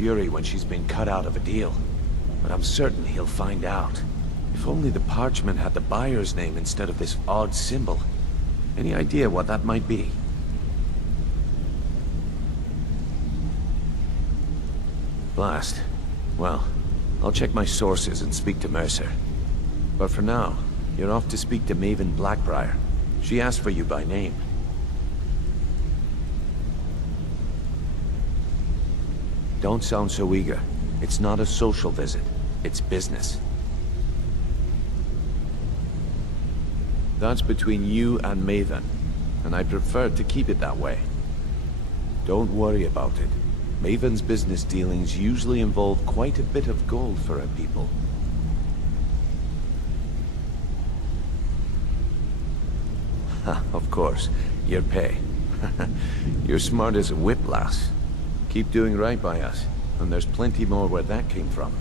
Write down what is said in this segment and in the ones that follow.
fury when she's been cut out of a deal. But I'm certain he'll find out. If only the parchment had the buyer's name instead of this odd symbol. Any idea what that might be? Blast. Well, I'll check my sources and speak to Mercer. But for now, you're off to speak to Maven Blackbriar. She asked for you by name. Don't sound so eager. It's not a social visit. It's business. That's between you and Maven, and I prefer to keep it that way. Don't worry about it. Maven's business dealings usually involve quite a bit of gold for her people. Ha, of course. Your pay. You're smart as a whip, lass. Keep doing right by us, and there's plenty more where that came from.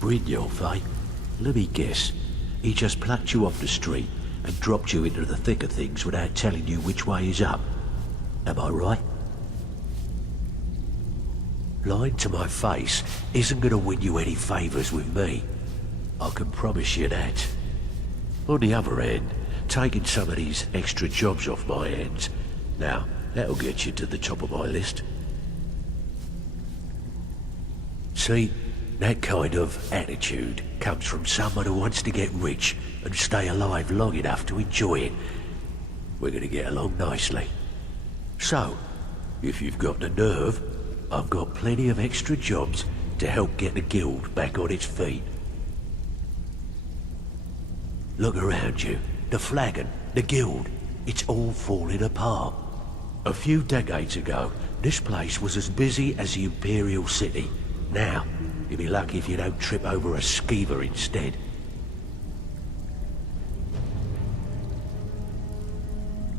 Brynjolf, eh? Let me guess. He just plucked you off the street and dropped you into the thick of things without telling you which way is up. Am I right? Lying to my face isn't going to win you any favours with me. I can promise you that. On the other hand, taking some of these extra jobs off my hands, now, that'll get you to the top of my list. See? That kind of attitude comes from someone who wants to get rich and stay alive long enough to enjoy it. We're going to get along nicely. So, if you've got the nerve, I've got plenty of extra jobs to help get the guild back on its feet. Look around you. The flagon, the guild, it's all falling apart. A few decades ago, this place was as busy as the Imperial City. Now, you'll be lucky if you don't trip over a skeever instead.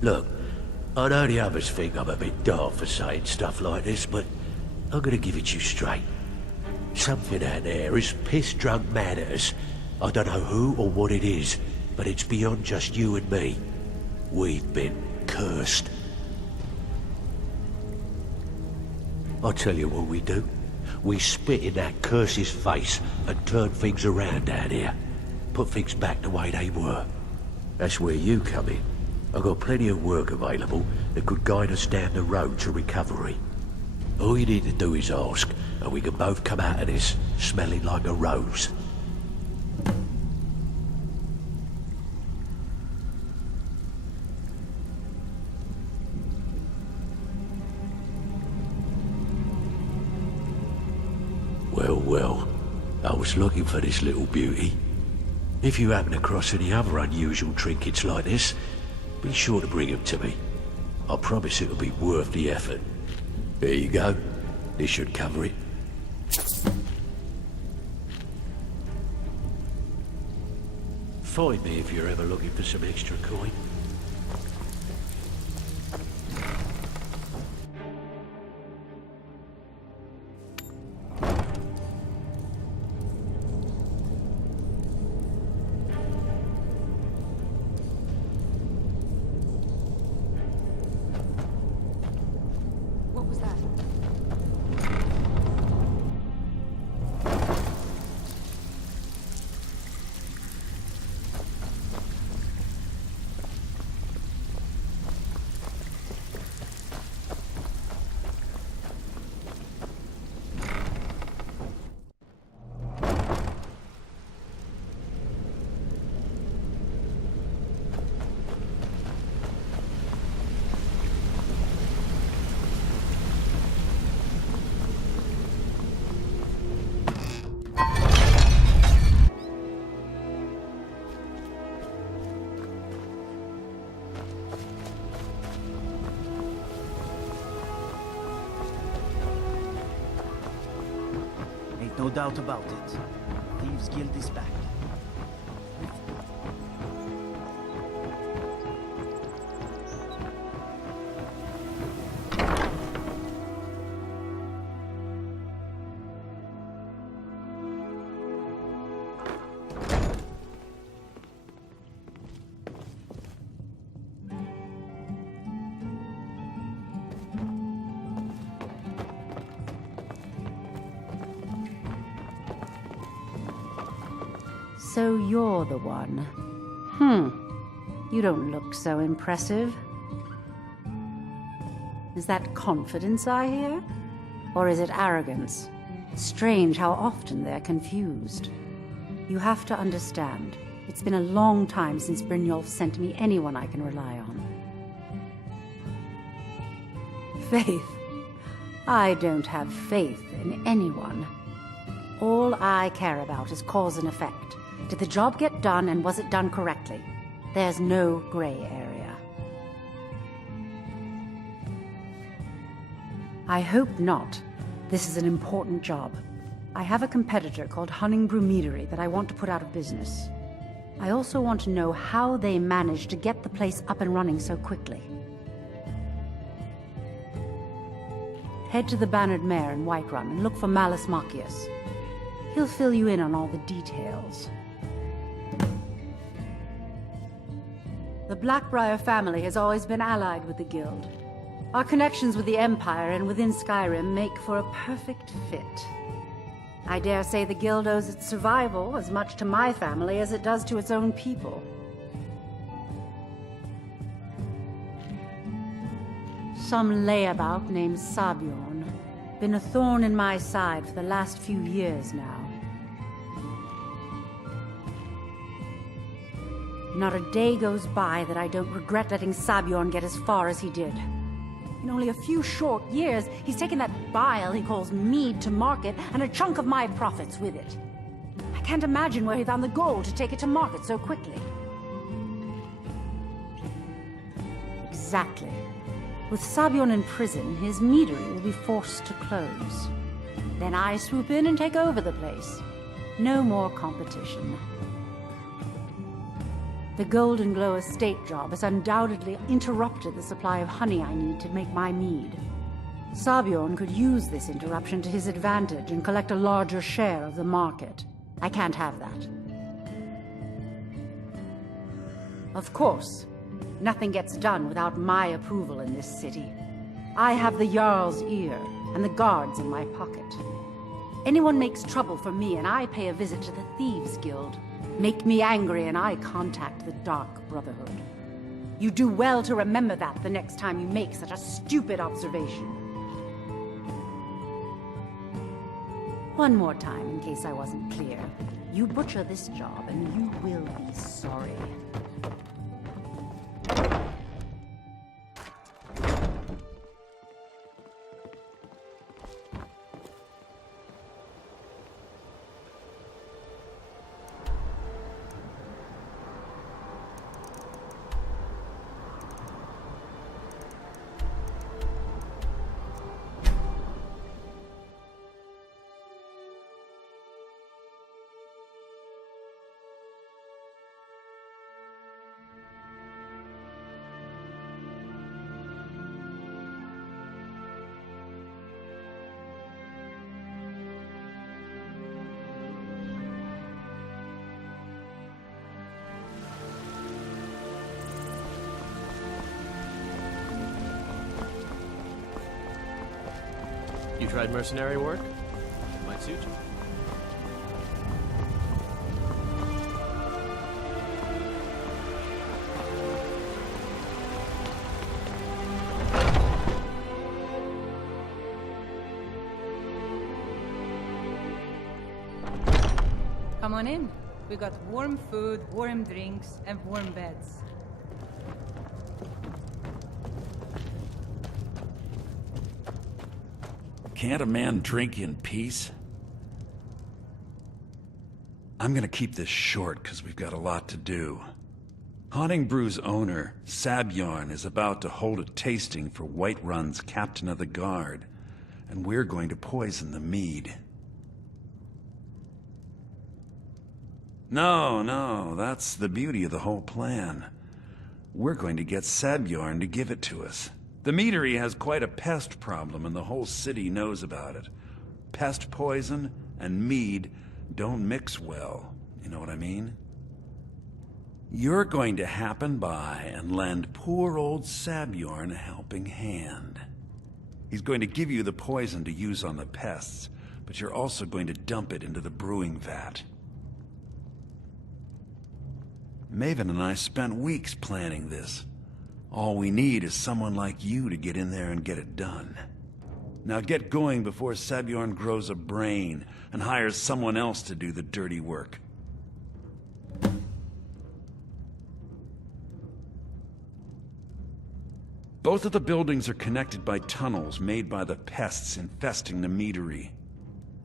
Look, I know the others think I'm a bit daft for saying stuff like this, but I'm gonna give it to you straight. Something out there is piss-drunk mad at us. I don't know who or what it is, but it's beyond just you and me. We've been cursed. I'll tell you what we do. We spit in that curse's face and turn things around down here. Put things back the way they were. That's where you come in. I've got plenty of work available that could guide us down the road to recovery. All you need to do is ask, and we can both come out of this smelling like a rose. Well, I was looking for this little beauty. If you happen across any other unusual trinkets like this, be sure to bring them to me. I promise it'll be worth the effort. There you go. This should cover it. Find me if you're ever looking for some extra coin. No doubt about it. Thieves Guild is back. So you're the one. You don't look so impressive. Is that confidence I hear? Or is it arrogance? Strange how often they're confused. You have to understand, it's been a long time since Brynjolf sent me anyone I can rely on. Faith? I don't have faith in anyone. All I care about is cause and effect. Did the job get done, and was it done correctly? There's no gray area. I hope not. This is an important job. I have a competitor called Honningbrew Meadery that I want to put out of business. I also want to know how they managed to get the place up and running so quickly. Head to the Bannered Mare in Whiterun and look for Malus Macius. He'll fill you in on all the details. The Blackbriar family has always been allied with the Guild. Our connections with the Empire and within Skyrim make for a perfect fit. I dare say the Guild owes its survival as much to my family as it does to its own people. Some layabout named Sabjorn. Been a thorn in my side for the last few years now. Not a day goes by that I don't regret letting Sabjorn get as far as he did. In only a few short years, he's taken that bile he calls mead to market, and a chunk of my profits with it. I can't imagine where he found the gold to take it to market so quickly. Exactly. With Sabjorn in prison, his meadery will be forced to close. Then I swoop in and take over the place. No more competition. The Golden Glow estate job has undoubtedly interrupted the supply of honey I need to make my mead. Sabjorn could use this interruption to his advantage and collect a larger share of the market. I can't have that. Of course, nothing gets done without my approval in this city. I have the Jarl's ear and the guards in my pocket. Anyone makes trouble for me and I pay a visit to the Thieves Guild. Make me angry and I contact the Dark Brotherhood. You do well to remember that the next time you make such a stupid observation. One more time, in case I wasn't clear. You butcher this job and you will be sorry. You tried mercenary work? Might suit you. Come on in. We got warm food, warm drinks, and warm beds. Can't a man drink in peace? I'm gonna keep this short because we've got a lot to do. Honningbrew's owner, Sabjorn, is about to hold a tasting for Whiterun's Captain of the Guard, and we're going to poison the mead. No, that's the beauty of the whole plan. We're going to get Sabjorn to give it to us. The meadery has quite a pest problem, and the whole city knows about it. Pest poison and mead don't mix well. You know what I mean? You're going to happen by and lend poor old Sabjorn a helping hand. He's going to give you the poison to use on the pests, but you're also going to dump it into the brewing vat. Maven and I spent weeks planning this. All we need is someone like you to get in there and get it done. Now get going before Sabjorn grows a brain and hires someone else to do the dirty work. Both of the buildings are connected by tunnels made by the pests infesting the meadery.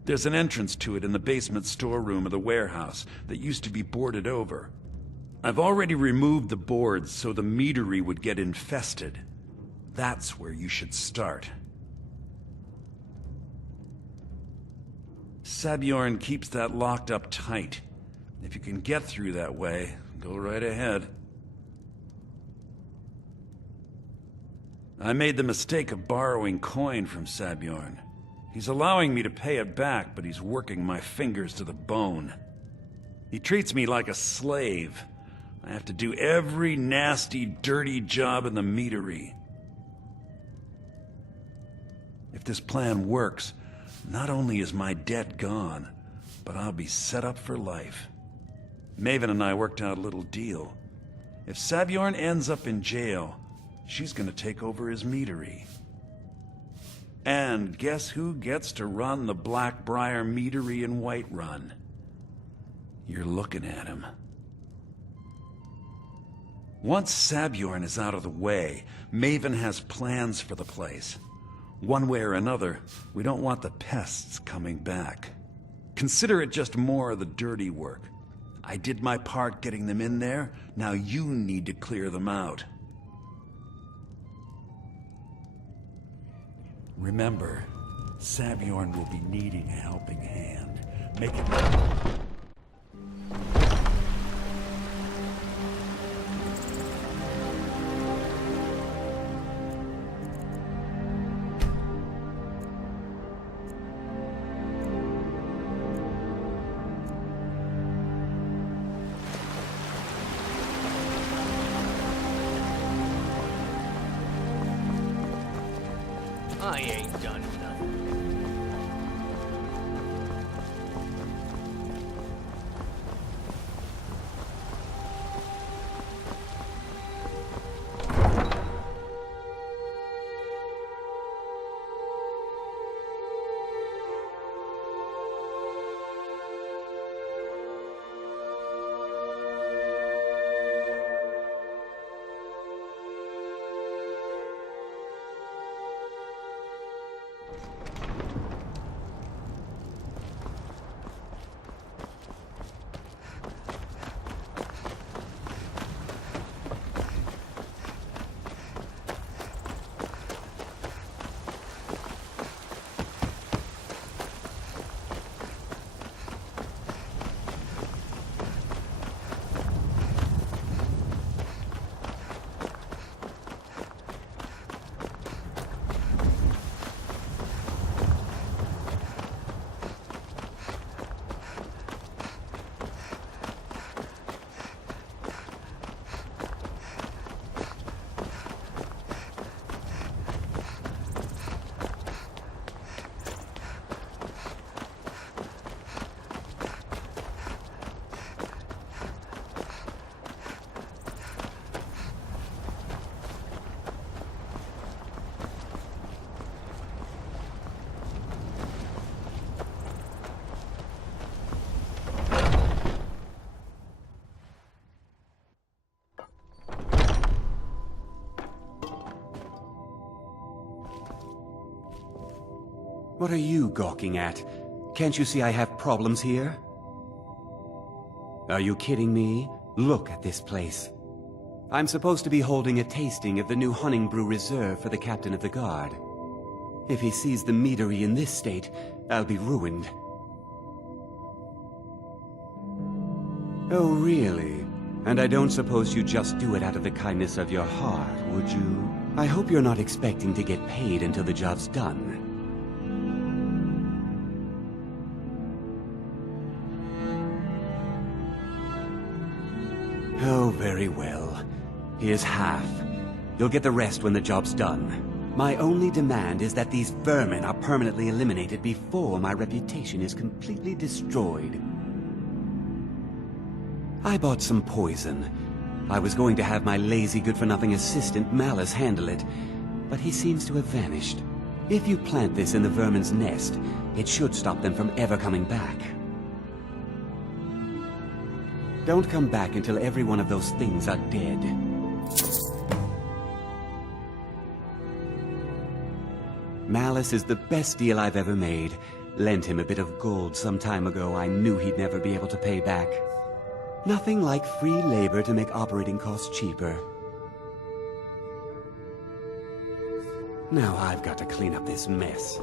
There's an entrance to it in the basement storeroom of the warehouse that used to be boarded over. I've already removed the boards so the meadery would get infested. That's where you should start. Sabjorn keeps that locked up tight. If you can get through that way, go right ahead. I made the mistake of borrowing coin from Sabjorn. He's allowing me to pay it back, but he's working my fingers to the bone. He treats me like a slave. I have to do every nasty, dirty job in the meadery. If this plan works, not only is my debt gone, but I'll be set up for life. Maven and I worked out a little deal. If Sabjorn ends up in jail, she's gonna take over his meadery. And guess who gets to run the Blackbriar meadery in Whiterun? You're looking at him. Once Sabjorn is out of the way, Maven has plans for the place. One way or another, we don't want the pests coming back. Consider it just more of the dirty work. I did my part getting them in there, now you need to clear them out. Remember, Sabjorn will be needing a helping hand. Make it... I ain't done nothing. What are you gawking at? Can't you see I have problems here? Are you kidding me? Look at this place. I'm supposed to be holding a tasting of the new Hunting Brew Reserve for the Captain of the Guard. If he sees the meadery in this state, I'll be ruined. Oh, really? And I don't suppose you just do it out of the kindness of your heart, would you? I hope you're not expecting to get paid until the job's done. Oh, very well. Here's half. You'll get the rest when the job's done. My only demand is that these vermin are permanently eliminated before my reputation is completely destroyed. I bought some poison. I was going to have my lazy good-for-nothing assistant Malice handle it, but he seems to have vanished. If you plant this in the vermin's nest, it should stop them from ever coming back. Don't come back until every one of those things are dead. Malice is the best deal I've ever made. Lent him a bit of gold some time ago I knew he'd never be able to pay back. Nothing like free labor to make operating costs cheaper. Now I've got to clean up this mess.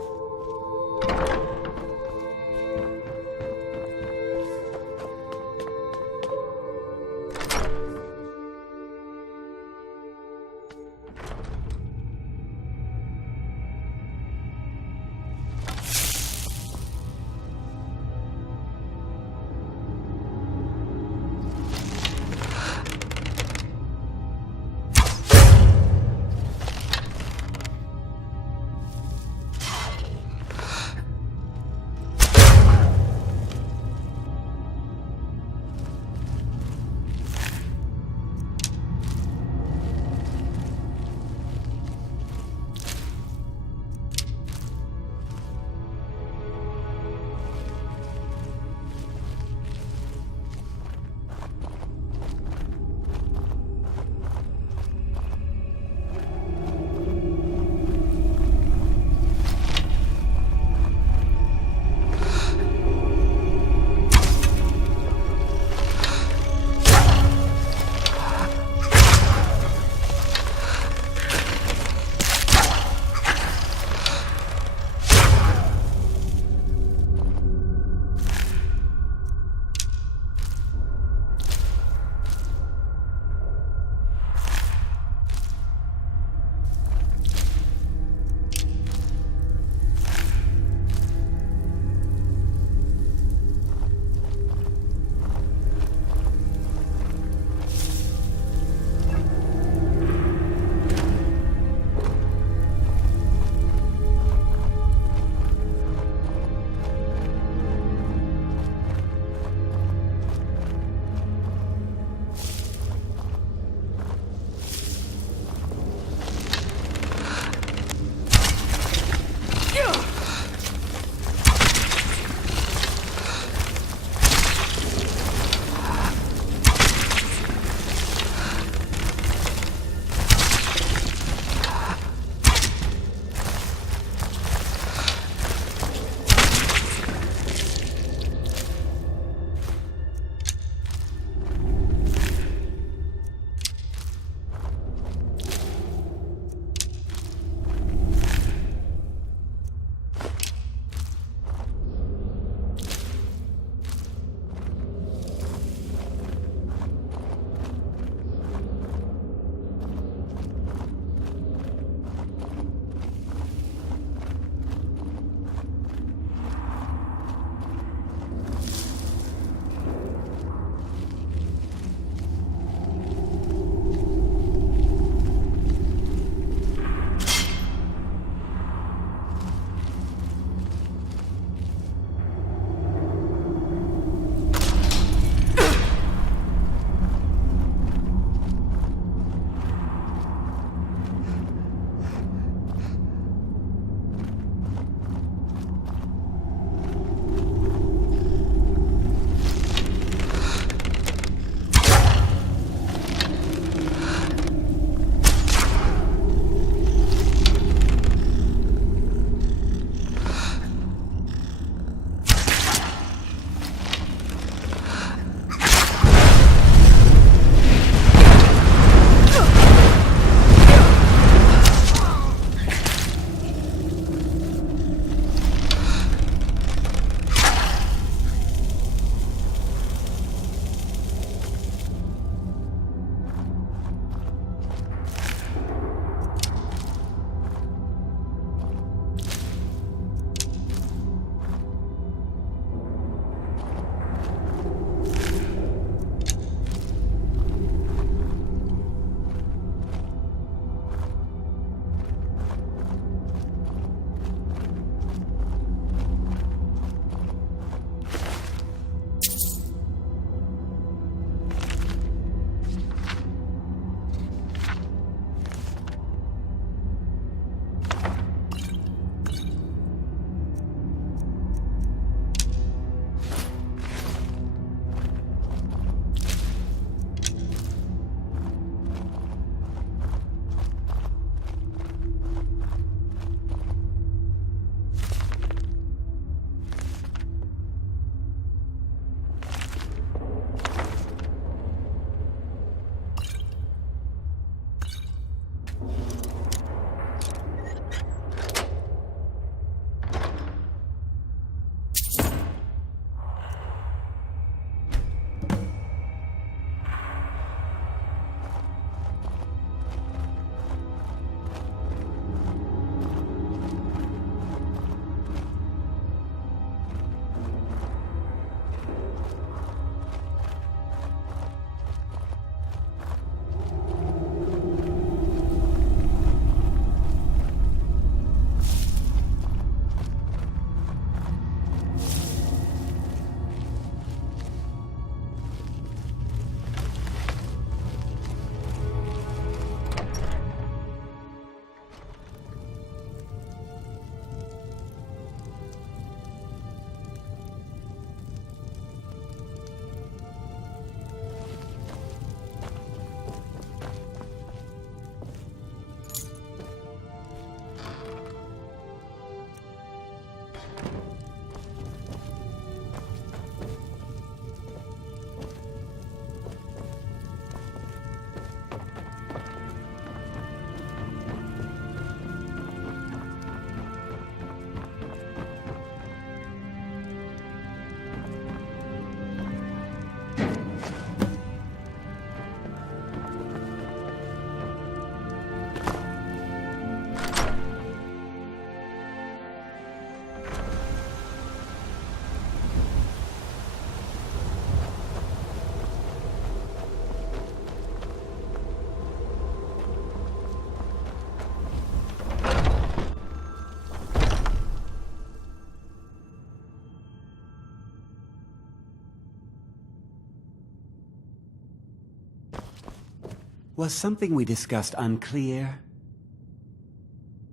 Was something we discussed unclear?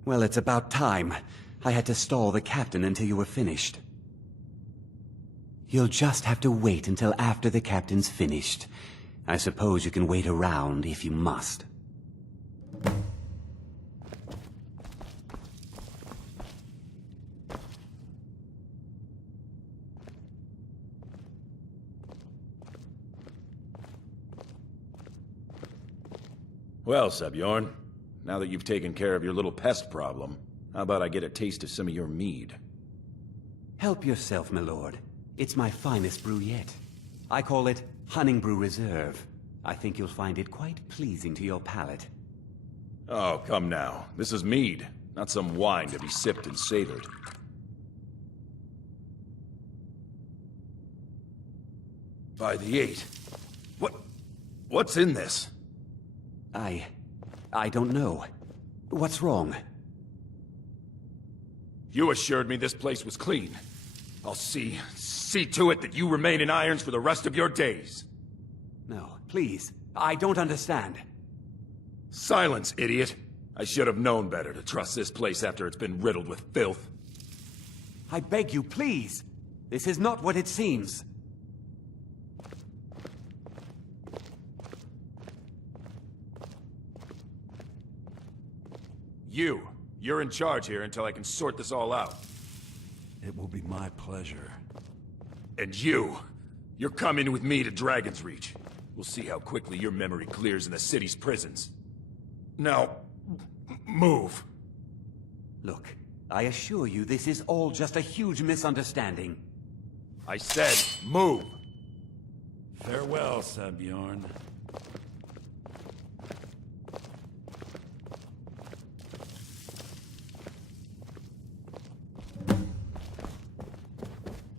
Well, it's about time. I had to stall the captain until you were finished. You'll just have to wait until after the captain's finished. I suppose you can wait around if you must. Well, Sebjorn, now that you've taken care of your little pest problem, how about I get a taste of some of your mead? Help yourself, my lord. It's my finest brew yet. I call it Hunning Brew Reserve. I think you'll find it quite pleasing to your palate. Oh, come now. This is mead, not some wine to be sipped and savored. By the 8. What's in this? I don't know. What's wrong? You assured me this place was clean. I'll see to it that you remain in irons for the rest of your days. No, please. I don't understand. Silence, idiot. I should have known better to trust this place after it's been riddled with filth. I beg you, please. This is not what it seems. You're in charge here until I can sort this all out. It will be my pleasure. And you're coming with me to Dragon's Reach. We'll see how quickly your memory clears in the city's prisons. Now, move. Look, I assure you this is all just a huge misunderstanding. I said, move! Farewell, Sebjorn.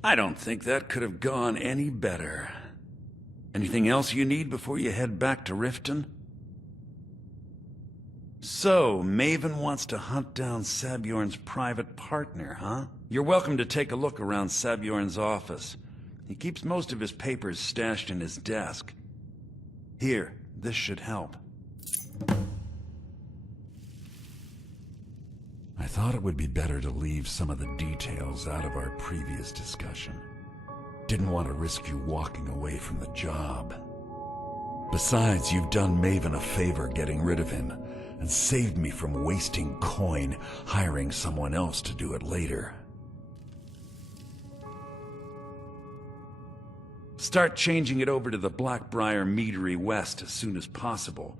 I don't think that could have gone any better. Anything else you need before you head back to Riften? So, Maven wants to hunt down Sebjorn's private partner, huh? You're welcome to take a look around Sebjorn's office. He keeps most of his papers stashed in his desk. Here, this should help. I thought it would be better to leave some of the details out of our previous discussion. Didn't want to risk you walking away from the job. Besides, you've done Maven a favor getting rid of him, and saved me from wasting coin hiring someone else to do it later. Start changing it over to the Blackbriar Meadery West as soon as possible.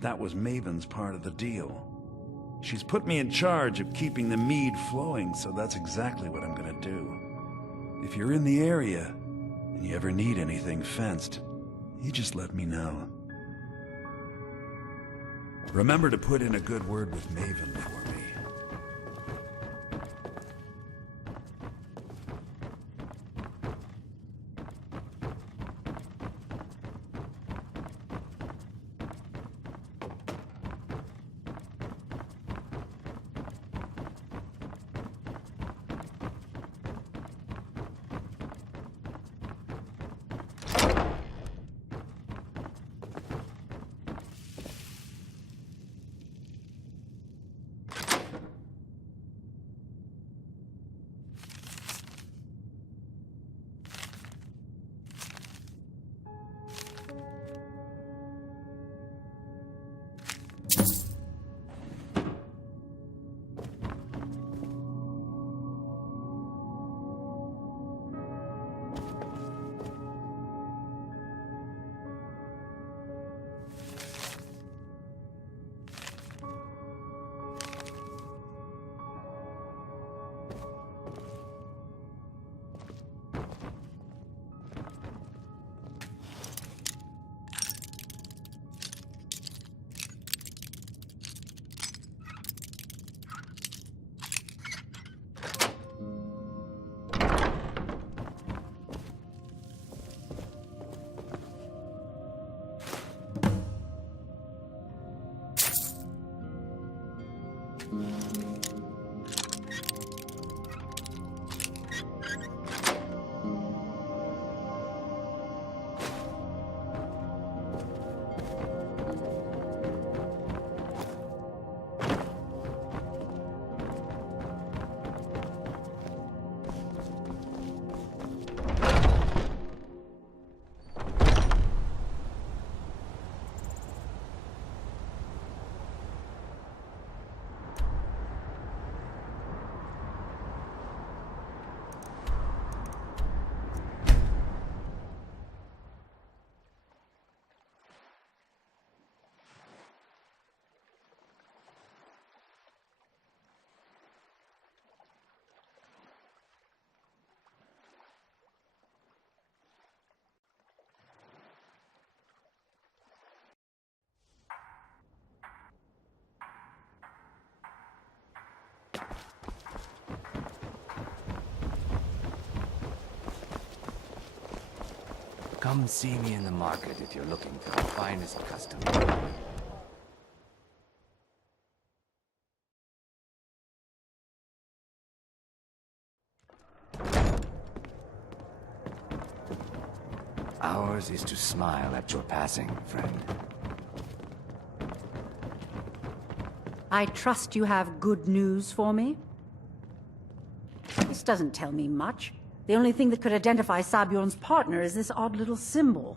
That was Maven's part of the deal. She's put me in charge of keeping the mead flowing, so that's exactly what I'm gonna do. If you're in the area, and you ever need anything fenced, you just let me know. Remember to put in a good word with Maven for me. Come see me in the market if you're looking for the finest custom. Ours is to smile at your passing, friend. I trust you have good news for me? This doesn't tell me much. The only thing that could identify Sabjorn's partner is this odd little symbol.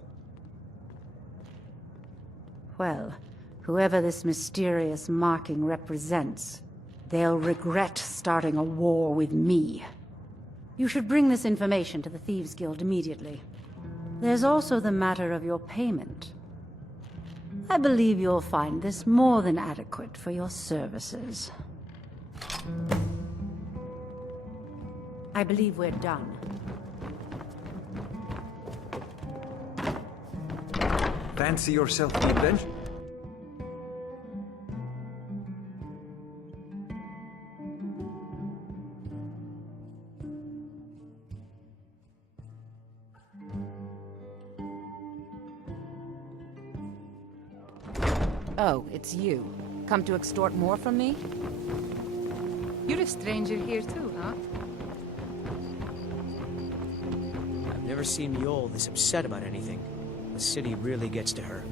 Well, whoever this mysterious marking represents, they'll regret starting a war with me. You should bring this information to the Thieves Guild immediately. There's also the matter of your payment. I believe you'll find this more than adequate for your services. I believe we're done. Fancy yourself the adventure? Oh, it's you. Come to extort more from me? You're a stranger here too, huh? I've never seen Yol this upset about anything. The city really gets to her.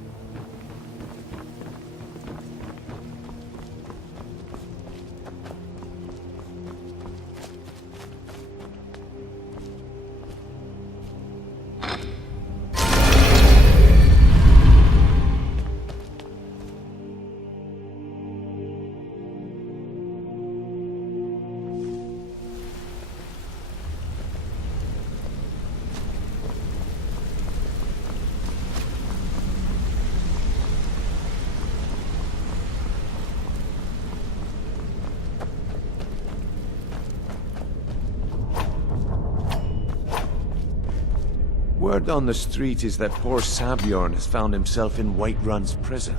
Word on the street is that poor Sabjorn has found himself in Whiterun's prison.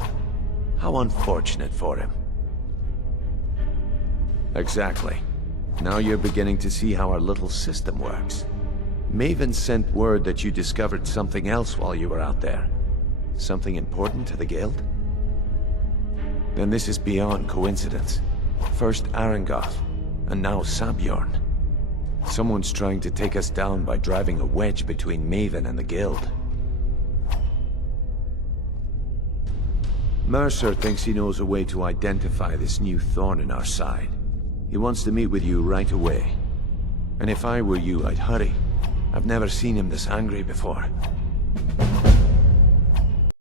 How unfortunate for him. Exactly. Now you're beginning to see how our little system works. Maven sent word that you discovered something else while you were out there. Something important to the Guild? Then this is beyond coincidence. First Arangoth, and now Sabjorn. Someone's trying to take us down by driving a wedge between Maven and the Guild. Mercer thinks he knows a way to identify this new thorn in our side. He wants to meet with you right away. And if I were you, I'd hurry. I've never seen him this angry before.